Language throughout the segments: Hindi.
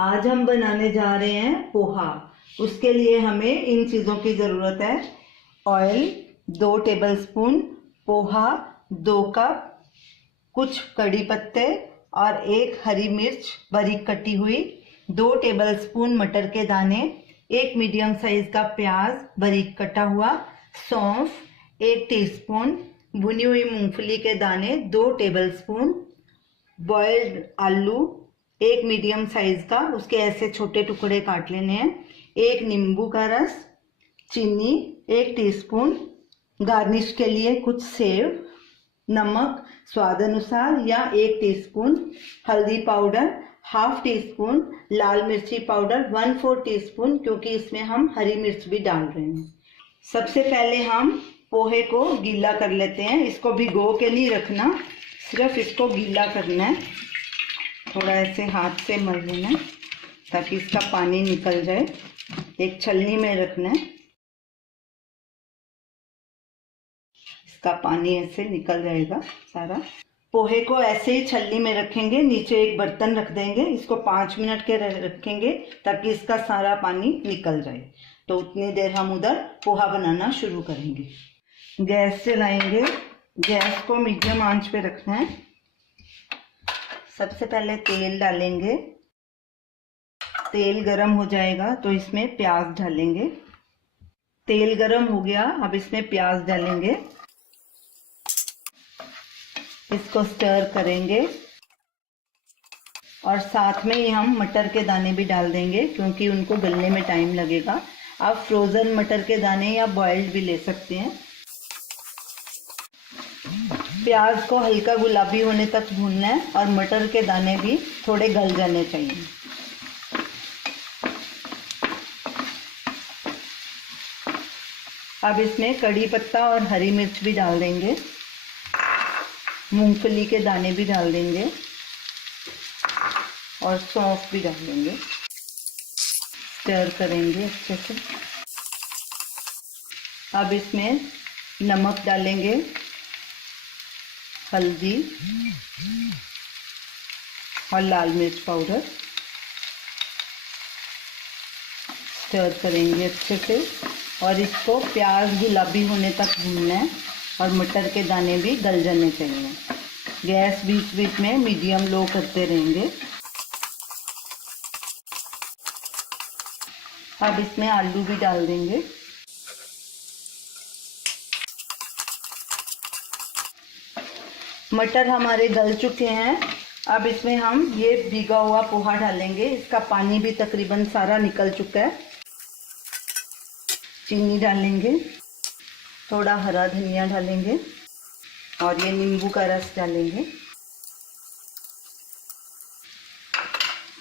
आज हम बनाने जा रहे हैं पोहा। उसके लिए हमें इन चीज़ों की ज़रूरत है। ऑयल 2 टेबलस्पून, पोहा 2 कप, कुछ कड़ी पत्ते और 1 हरी मिर्च बारीक कटी हुई, 2 टेबलस्पून मटर के दाने, 1 मीडियम साइज का प्याज बारीक कटा हुआ, सौंफ 1 टीस्पून, भुनी हुई मूंगफली के दाने 2 टेबलस्पून, बॉइल्ड आलू 1 मीडियम साइज का, उसके ऐसे छोटे टुकड़े काट लेने हैं, 1 नींबू का रस, चीनी 1 टीस्पून, गार्निश के लिए कुछ सेव, नमक स्वाद अनुसार या 1 टीस्पून, हल्दी पाउडर ½ टीस्पून, लाल मिर्ची पाउडर 1/4 टीस्पून, क्योंकि इसमें हम हरी मिर्च भी डाल रहे हैं। सबसे पहले हम पोहे को गीला कर लेते हैं। इसको भिगो के नहीं रखना, सिर्फ इसको गीला करना है। थोड़ा ऐसे हाथ से मल लेना है ताकि इसका पानी निकल जाए। एक छलनी में रखना है, इसका पानी ऐसे निकल जाएगा सारा। पोहे को ऐसे ही छलनी में रखेंगे, नीचे एक बर्तन रख देंगे, इसको 5 मिनट के रखेंगे ताकि इसका सारा पानी निकल जाए। तो उतनी देर हम उधर पोहा बनाना शुरू करेंगे। गैस जलाएंगे, गैस को मीडियम आंच पे रखना है। सबसे पहले तेल डालेंगे, तेल गरम हो जाएगा तो इसमें प्याज डालेंगे। तेल गरम हो गया, अब इसमें प्याज डालेंगे, इसको स्टर करेंगे और साथ में ही हम मटर के दाने भी डाल देंगे क्योंकि उनको गलने में टाइम लगेगा। आप फ्रोज़न मटर के दाने या बॉइल्ड भी ले सकते हैं। प्याज को हल्का गुलाबी होने तक भूनना है और मटर के दाने भी थोड़े गल जाने चाहिए। अब इसमें कड़ी पत्ता और हरी मिर्च भी डाल देंगे, मूंगफली के दाने भी डाल देंगे और सौंफ भी डाल देंगे। स्टर करेंगे अच्छे से। अब इसमें नमक डालेंगे, हल्दी और लाल मिर्च पाउडर। स्टर करेंगे अच्छे से और इसको प्याज गुलाबी होने तक भूनना है और मटर के दाने भी गल जाने चाहिए। गैस बीच बीच में मीडियम लो करते रहेंगे। अब इसमें आलू भी डाल देंगे। मटर हमारे गल चुके हैं। अब इसमें हम ये भीगा हुआ पोहा डालेंगे, इसका पानी भी तकरीबन सारा निकल चुका है। चीनी डालेंगे, थोड़ा हरा धनिया डालेंगे और ये नींबू का रस डालेंगे।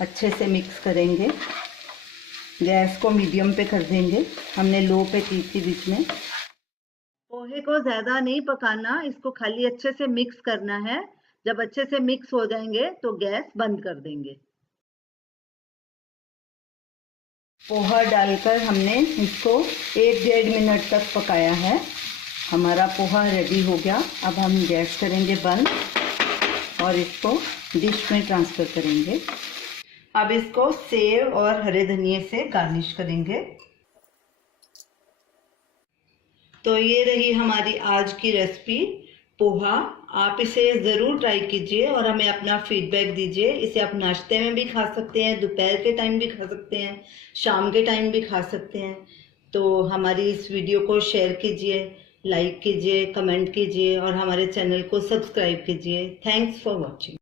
अच्छे से मिक्स करेंगे। गैस को मीडियम पे कर देंगे, हमने लो पे की थी बीच में। पोहे को ज़्यादा नहीं पकाना, इसको खाली अच्छे से मिक्स करना है। जब अच्छे से मिक्स हो जाएंगे तो गैस बंद कर देंगे। पोहा डालकर हमने इसको 1-1.5 मिनट तक पकाया है। हमारा पोहा रेडी हो गया। अब हम गैस करेंगे बंद और इसको डिश में ट्रांसफ़र करेंगे। अब इसको सेव और हरे धनिए से गार्निश करेंगे। तो ये रही हमारी आज की रेसिपी पोहा। आप इसे ज़रूर ट्राई कीजिए और हमें अपना फीडबैक दीजिए। इसे आप नाश्ते में भी खा सकते हैं, दोपहर के टाइम भी खा सकते हैं, शाम के टाइम भी खा सकते हैं। तो हमारी इस वीडियो को शेयर कीजिए, लाइक कीजिए, कमेंट कीजिए और हमारे चैनल को सब्सक्राइब कीजिए। Thanks for watching.